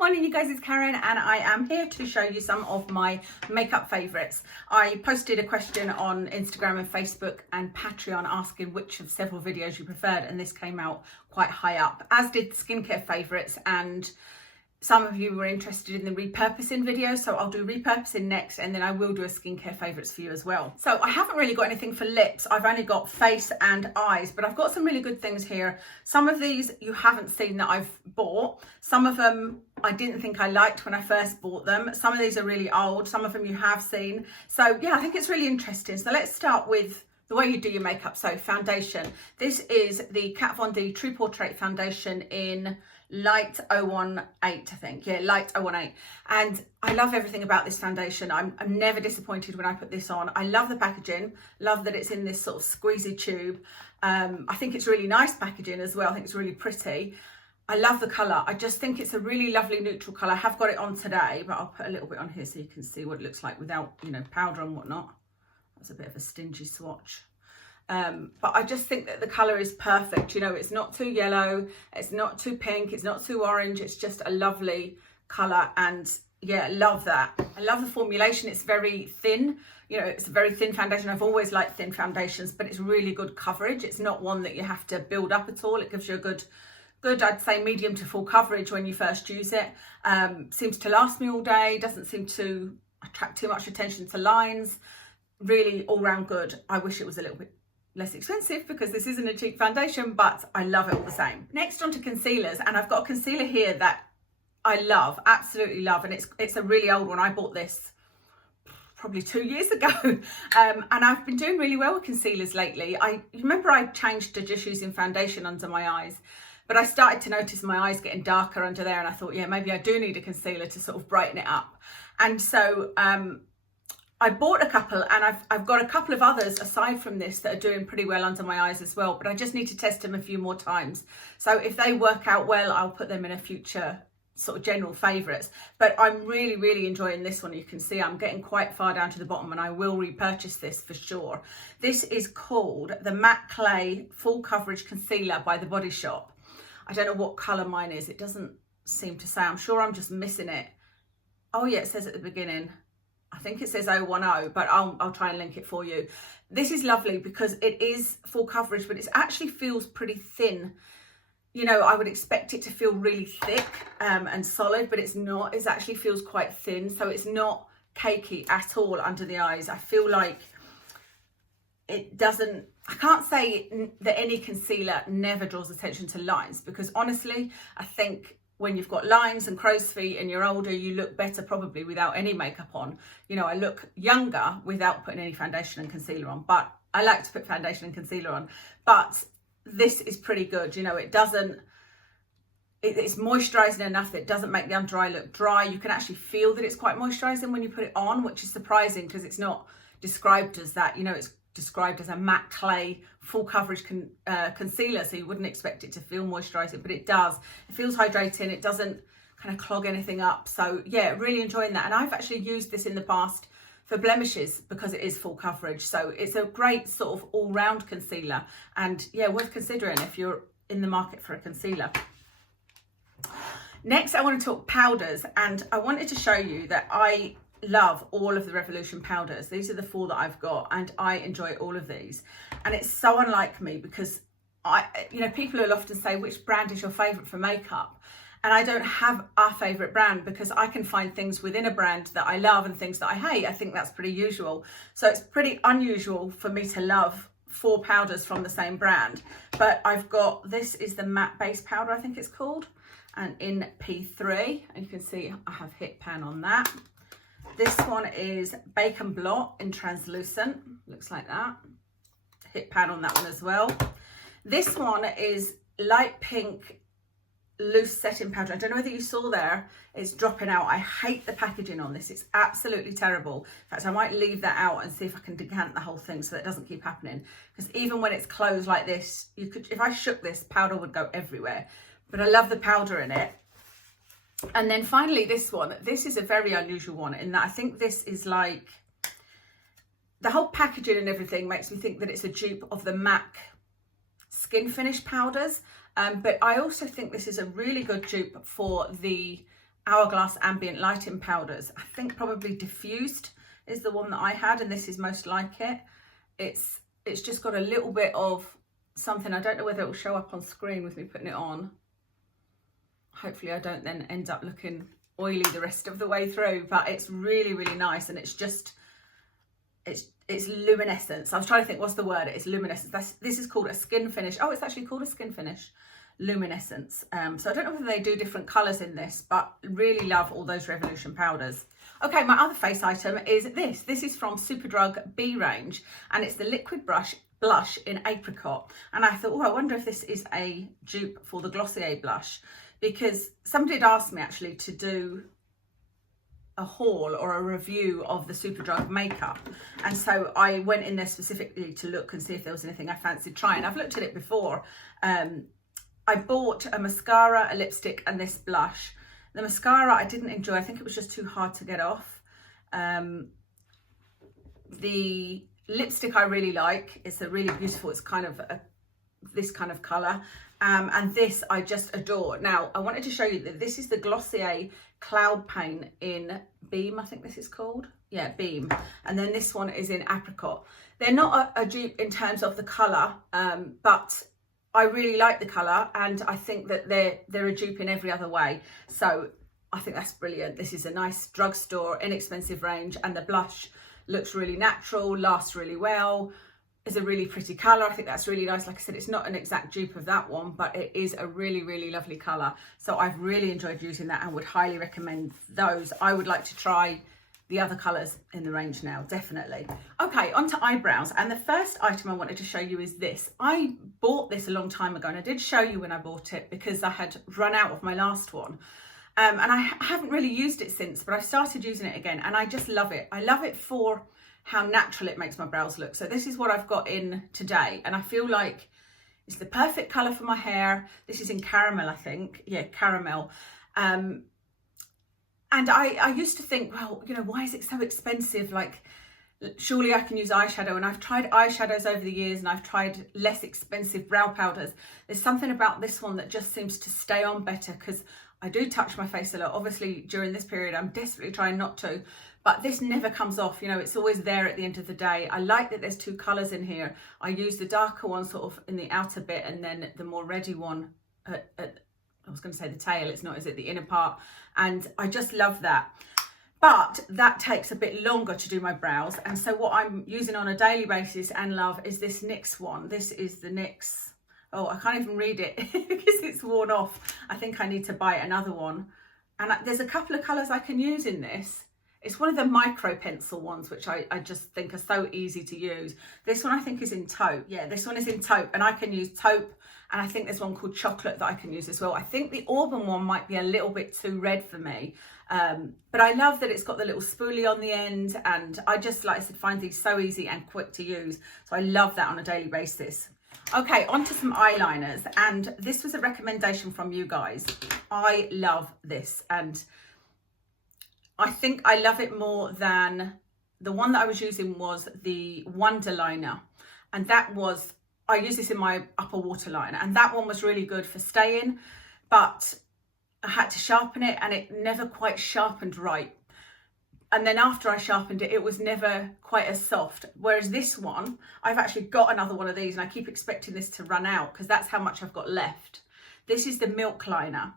Morning you guys, it's Karen and I am here to show you some of my makeup favourites. I posted a question on Instagram and Facebook and Patreon asking which of several videos you preferred, and this came out quite high up, as did skincare favourites, and some of you were interested in the repurposing video, so I'll do repurposing next, and then I will do a skincare favourites for you as well. So I haven't really got anything for lips. I've only got face and eyes, but I've got some really good things here. Some of these you haven't seen that I've bought. Some of them I didn't think I liked when I first bought them. Some of these are really old. Some of them you have seen. So yeah, I think it's really interesting. So let's start with the way you do your makeup. So foundation. This is the Kat Von D True Portrait foundation in light 018, I think. Yeah, light 018. And I love everything about this foundation. I'm never disappointed when I put this on. I love the packaging. Love that it's in this sort of squeezy tube. I think it's really nice packaging as well. I think it's really pretty. I love the colour. I just think it's a really lovely neutral colour. I have got it on today, but I'll put a little bit on here so you can see what it looks like without, you know, powder and whatnot. That's a bit of a stingy swatch. But I just think that the colour is perfect. You know, it's not too yellow, it's not too pink, it's not too orange. It's just a lovely colour, and yeah, love that. I love the formulation. It's very thin. You know, it's a very thin foundation. I've always liked thin foundations, but it's really good coverage. It's not one that you have to build up at all. It gives you a good, I'd say medium to full coverage when you first use it. Seems to last me all day. Doesn't seem to attract too much attention to lines. Really all round good. I wish it was a little bit less expensive because this isn't a cheap foundation, but I love it all the same. Next on to concealers, and I've got a concealer here that I love, absolutely love, and it's a really old one. I bought this probably 2 years ago, and I've been doing really well with concealers lately. Remember I changed to just using foundation under my eyes, but I started to notice my eyes getting darker under there, and I thought, yeah, maybe I do need a concealer to sort of brighten it up. And so I bought a couple, and I've got a couple of others aside from this that are doing pretty well under my eyes as well, but I just need to test them a few more times. So if they work out well, I'll put them in a future sort of general favourites. But I'm really, really enjoying this one. You can see I'm getting quite far down to the bottom, and I will repurchase this for sure. This is called the Matte Clay Full Coverage Concealer by The Body Shop. I don't know what colour mine is. It doesn't seem to say. I'm sure I'm just missing it. Oh yeah, it says at the beginning. I think it says 010, but I'll try and link it for you. This is lovely because it is full coverage, but it actually feels pretty thin. You know, I would expect it to feel really thick and solid, but it's not. It actually feels quite thin, so it's not cakey at all under the eyes. I feel like it doesn't, I can't say that any concealer never draws attention to lines, because honestly, I think when you've got lines and crow's feet and you're older, you look better probably without any makeup on. You know, I look younger without putting any foundation and concealer on, but I like to put foundation and concealer on. But this is pretty good. You know, it's moisturising enough that it doesn't make the under eye look dry. You can actually feel that it's quite moisturising when you put it on, which is surprising because it's not described as that. You know, it's described as a matte clay full coverage concealer, so you wouldn't expect it to feel moisturising, but it does. It feels hydrating. It doesn't kind of clog anything up. So yeah, really enjoying that. And I've actually used this in the past for blemishes because it is full coverage. So it's a great sort of all-round concealer, and yeah, worth considering if you're in the market for a concealer. Next, I want to talk powders, and I wanted to show you that I love all of the Revolution powders. These are the 4 that I've got, and I enjoy all of these. And it's so unlike me because you know, people will often say, which brand is your favorite for makeup? And I don't have a favorite brand because I can find things within a brand that I love and things that I hate. I think that's pretty usual. So it's pretty unusual for me to love 4 powders from the same brand. But I've got, this is the matte base powder, I think it's called, and in P3, and you can see I have Hit Pan on that. This one is Bacon Blot in translucent, looks like that. Hit Pan on that one as well. This one is light pink loose setting powder. I don't know whether you saw there, it's dropping out. I hate the packaging on this. It's absolutely terrible. In fact, I might leave that out and see if I can decant the whole thing so that it doesn't keep happening. Because even when it's closed like this, you could, if I shook this, powder would go everywhere. But I love the powder in it. And then finally this one, this is a very unusual one in that I think this is like, the whole packaging and everything makes me think that it's a dupe of the MAC skin finish powders. But I also think this is a really good dupe for the Hourglass Ambient Lighting Powders. I think probably Diffused is the one that I had, and this is most like it. It's just got a little bit of something. I don't know whether it will show up on screen with me putting it on. Hopefully I don't then end up looking oily the rest of the way through, but it's really, really nice. And it's just, it's luminescence. I was trying to think, what's the word? It's luminescence. This is called a skin finish. Oh, it's actually called a skin finish. Luminescence. So I don't know whether they do different colours in this, but really love all those Revolution powders. Okay, my other face item is this. This is from Superdrug B range, and it's the liquid blush in Apricot. And I thought, oh, I wonder if this is a dupe for the Glossier blush, because somebody had asked me actually to do a haul or a review of the Superdrug makeup, and so I went in there specifically to look and see if there was anything I fancied trying. I've looked at it before. I bought a mascara, a lipstick, and this blush. The mascara I didn't enjoy. I think it was just too hard to get off. The lipstick I really like. It's a really beautiful, it's kind of this kind of colour. And this I just adore. Now, I wanted to show you that this is the Glossier Cloud Paint in Beam, I think this is called. Yeah, Beam. And then this one is in Apricot. They're not a dupe in terms of the colour, but I really like the colour, and I think that they're a dupe in every other way. So I think that's brilliant. This is a nice drugstore, inexpensive range, and the blush looks really natural, lasts really well. It's a really pretty colour. I think that's really nice. Like I said, it's not an exact dupe of that one, but it is a really, really lovely colour. So I've really enjoyed using that and would highly recommend those. I would like to try the other colours in the range now, definitely. Okay, on to eyebrows. And the first item I wanted to show you is this. I bought this a long time ago, and I did show you when I bought it because I had run out of my last one. And I haven't really used it since, but I started using it again, and I just love it. I love it for how natural it makes my brows look. So this is what I've got in today, and I feel like it's the perfect colour for my hair. This is in caramel, I think. Yeah, caramel. And I used to think, well, you know, why is it so expensive? Like, surely I can use eyeshadow. And I've tried eyeshadows over the years, and I've tried less expensive brow powders. There's something about this one that just seems to stay on better, because I do touch my face a lot. Obviously, during this period, I'm desperately trying not to, but this never comes off. You know, it's always there at the end of the day. I like that there's two colours in here. I use the darker one sort of in the outer bit, and then the more reddy one I was going to say the tail, it's not, is it? The inner part. And I just love that. But that takes a bit longer to do my brows. And so what I'm using on a daily basis and love is this NYX one. This is the NYX. Oh, I can't even read it because it's worn off. I think I need to buy another one. And there's a couple of colours I can use in this. It's one of the micro pencil ones, which I just think are so easy to use. This one I think is in taupe. Yeah, this one is in taupe, and I can use taupe. And I think there's one called chocolate that I can use as well. I think the Auburn one might be a little bit too red for me. But I love that it's got the little spoolie on the end. And I just, like I said, find these so easy and quick to use. So I love that on a daily basis. Okay, on to some eyeliners. And this was a recommendation from you guys. I love this. And I think I love it more than the one that I was using was the Wonderliner. And that was, I use this in my upper waterline, and that one was really good for staying, but I had to sharpen it and it never quite sharpened right. And then after I sharpened it, it was never quite as soft. Whereas this one, I've actually got another one of these, and I keep expecting this to run out because that's how much I've got left. This is the Milk liner.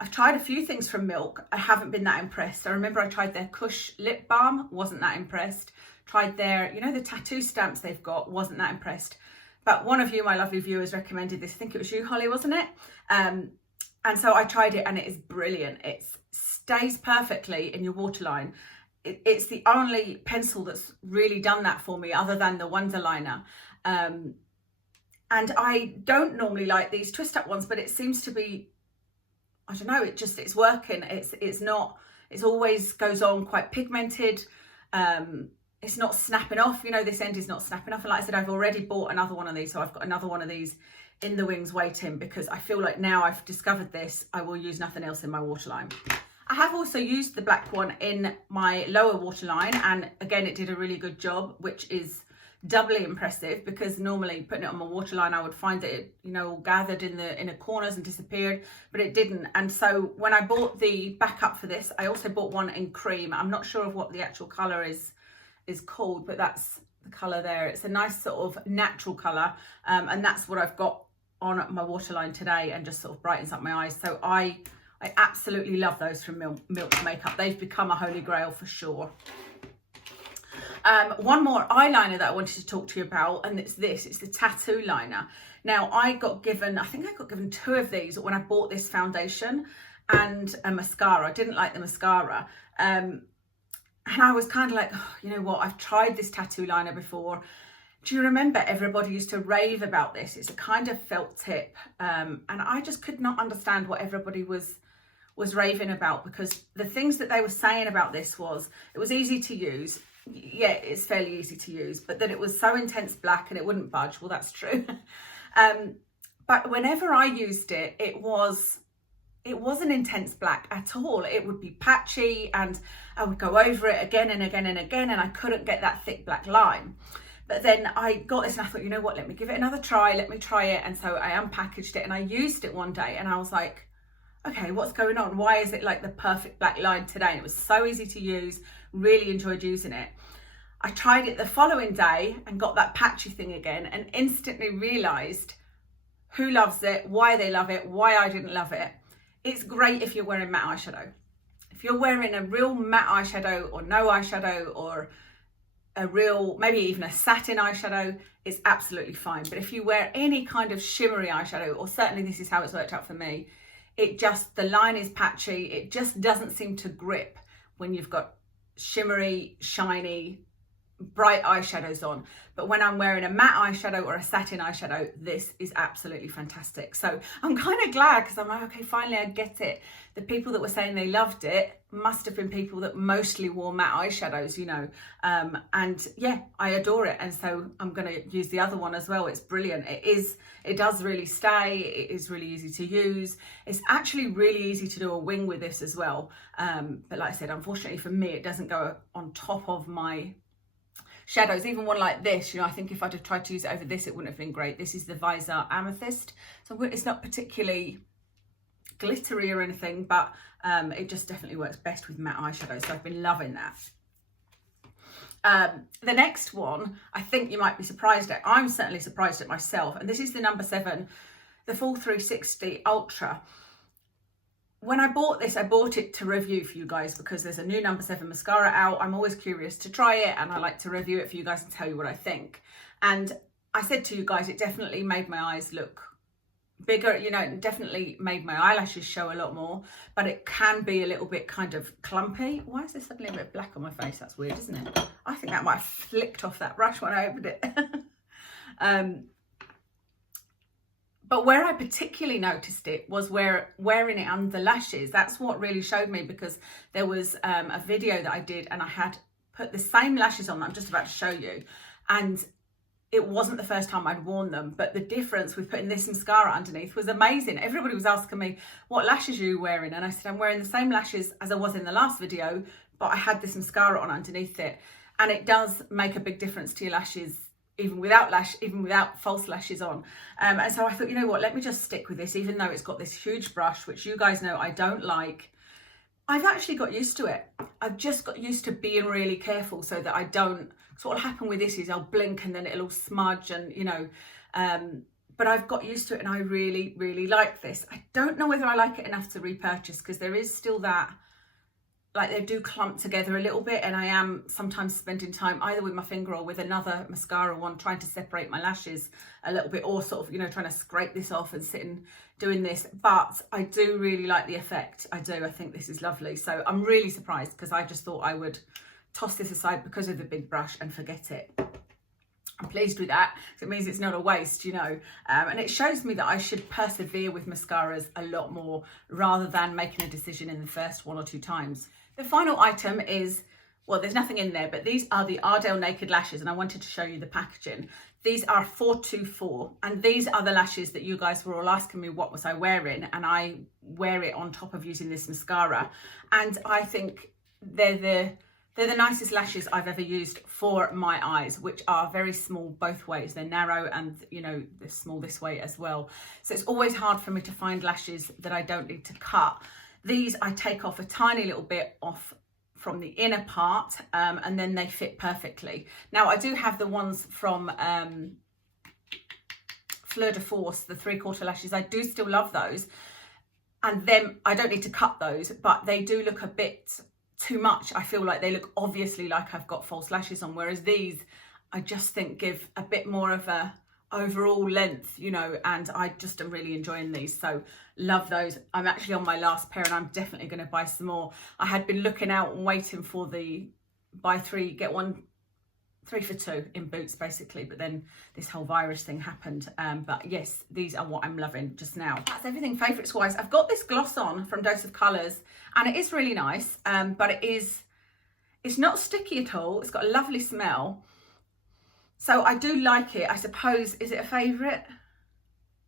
I've tried a few things from Milk. I haven't been that impressed. I remember I tried their Kush lip balm, wasn't that impressed. Tried their, you know, the tattoo stamps they've got, wasn't that impressed. But one of you, my lovely viewers, recommended this. I think it was you, Holly, wasn't it? And so I tried it, and it is brilliant. It stays perfectly in your waterline. It's the only pencil that's really done that for me, other than the Wonderliner. And I don't normally like these twist up ones, but it seems to be, I don't know, it's working. It's not, it always goes on quite pigmented. It's not snapping off, you know, this end is not snapping off. And like I said, I've already bought another one of these. So I've got another one of these in the wings waiting, because I feel like now I've discovered this, I will use nothing else in my waterline. I have also used the black one in my lower waterline, and again, it did a really good job, which is doubly impressive, because normally putting it on my waterline I would find that it, you know, all gathered in the inner corners and disappeared, but it didn't. And so when I bought the backup for this, I also bought one in cream. I'm not sure of what the actual color is called, but that's the color there. It's a nice sort of natural color, and that's what I've got on my waterline today, and just sort of brightens up my eyes. So I absolutely love those from Milk Makeup. They've become a holy grail for sure. One more eyeliner that I wanted to talk to you about, and it's the tattoo liner. Now I think I got given 2 of these when I bought this foundation and a mascara. I didn't like the mascara, and I was kind of like, oh, you know what, I've tried this tattoo liner before. Do you remember everybody used to rave about this? It's a kind of felt tip, and I just could not understand what everybody was raving about, because the things that they were saying about this was it was easy to use. Yeah, it's fairly easy to use, but that it was so intense black and it wouldn't budge. Well, that's true. But whenever I used it, it wasn't intense black at all. It would be patchy, and I would go over it again and again and again, and I couldn't get that thick black line. But then I got this and I thought, you know what, let me give it another try. Let me try it. And so I unpackaged it and I used it one day, and I was like, okay, what's going on? Why is it like the perfect black line today? And it was so easy to use, really enjoyed using it. I tried it the following day and got that patchy thing again, and instantly realized who loves it, why they love it, why I didn't love it. It's great if you're wearing matte eyeshadow. If you're wearing a real matte eyeshadow or no eyeshadow, or a real, maybe even a satin eyeshadow, it's absolutely fine. But if you wear any kind of shimmery eyeshadow, or certainly this is how it's worked out for me, the line is patchy. It just doesn't seem to grip when you've got shimmery, shiny, bright eyeshadows on. But when I'm wearing a matte eyeshadow or a satin eyeshadow, this is absolutely fantastic. So I'm kind of glad, because I'm like, okay, finally I get it. The people that were saying they loved it must have been people that mostly wore matte eyeshadows, you know, and yeah, I adore it. And so I'm going to use the other one as well. It's brilliant. It does really stay. It is really easy to use. It's actually really easy to do a wing with this as well. But like I said, unfortunately for me, it doesn't go on top of my shadows. Even one like this, you know, I think if I'd have tried to use it over this, it wouldn't have been great. This is the Visor Amethyst, so it's not particularly glittery or anything, but it just definitely works best with matte eyeshadow, so I've been loving that. The next one, I think you might be surprised at. I'm certainly surprised at myself, and this is the No7, the Full 360 Ultra. When I bought this, I bought it to review for you guys, because there's a new No7 mascara out. I'm always curious to try it, and I like to review it for you guys and tell you what I think. And I said to you guys, it definitely made my eyes look bigger, you know, it definitely made my eyelashes show a lot more, but it can be a little bit kind of clumpy. Why is there suddenly a bit black on my face? That's weird, isn't it? I think that might have flicked off that brush when I opened it. But where I particularly noticed it was wearing it under the lashes. That's what really showed me, because there was a video that I did, and I had put the same lashes on that I'm just about to show you, and it wasn't the first time I'd worn them, but the difference with putting this mascara underneath was amazing. Everybody was asking me, what lashes are you wearing? And I said, I'm wearing the same lashes as I was in the last video, but I had this mascara on underneath it. And it does make a big difference to your lashes, even without false lashes on. And so I thought, you know what, let me just stick with this, even though it's got this huge brush, which you guys know I don't like. I've actually got used to it. I've just got used to being really careful so that I don't, so what'll happen with this is I'll blink and then it'll all smudge, and you know, but I've got used to it, and I really, really like this. I don't know whether I like it enough to repurchase, because there is still that, like, they do clump together a little bit, and I am sometimes spending time either with my finger or with another mascara one trying to separate my lashes a little bit, or sort of, you know, trying to scrape this off and sitting doing this. But I do really like the effect. I do. I think this is lovely. So I'm really surprised, because I just thought I would toss this aside because of the big brush and forget it. I'm pleased with that, because it means it's not a waste, you know, and it shows me that I should persevere with mascaras a lot more, rather than making a decision in the first 1 or 2 times. The final item is, well, there's nothing in there, but these are the Ardell Naked Lashes, and I wanted to show you the packaging. These are 424, and these are the lashes that you guys were all asking me what was I wearing, and I wear it on top of using this mascara, and I think they're They're the nicest lashes I've ever used for my eyes, which are very small both ways. They're narrow and, you know, they're small this way as well. So it's always hard for me to find lashes that I don't need to cut. These I take off a tiny little bit off from the inner part, and then they fit perfectly. Now I do have the ones from Fleur de Force, the 3/4 lashes. I do still love those, and then I don't need to cut those, but they do look a bit too much. I feel like they look obviously like I've got false lashes on, whereas these I just think give a bit more of a overall length, you know, and I just am really enjoying these, so love those. I'm actually on my last pair and I'm definitely going to buy some more. I had been looking out and waiting for the buy 3 get 1 3 for 2 in Boots basically, but then this whole virus thing happened. But yes, these are what I'm loving just now. That's everything favourites wise. I've got this gloss on from Dose of Colours and it is really nice, but it's not sticky at all. It's got a lovely smell, so I do like it. I suppose, is it a favourite?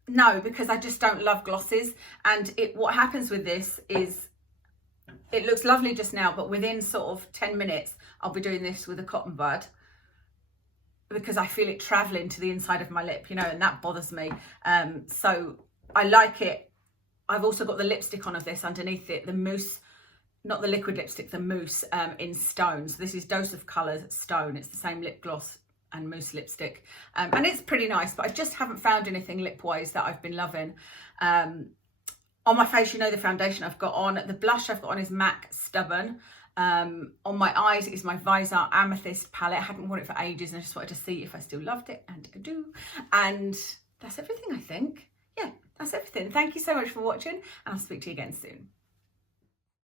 No, because I just don't love glosses, and what happens with this is it looks lovely just now, but within sort of 10 minutes I'll be doing this with a cotton bud, because I feel it travelling to the inside of my lip, you know, and that bothers me. So I like it. I've also got the lipstick on of this underneath it, the mousse, not the liquid lipstick, the mousse in Stone. So this is Dose of Colours Stone. It's the same lip gloss and mousse lipstick. And it's pretty nice, but I just haven't found anything lip-wise that I've been loving. On my face, you know, the foundation I've got on. The blush I've got on is MAC Stubborn. On my eyes is my Visor Amethyst palette. I hadn't worn it for ages and I just wanted to see if I still loved it, and I do. And that's everything, I think. Yeah, that's everything. Thank you so much for watching, and I'll speak to you again soon.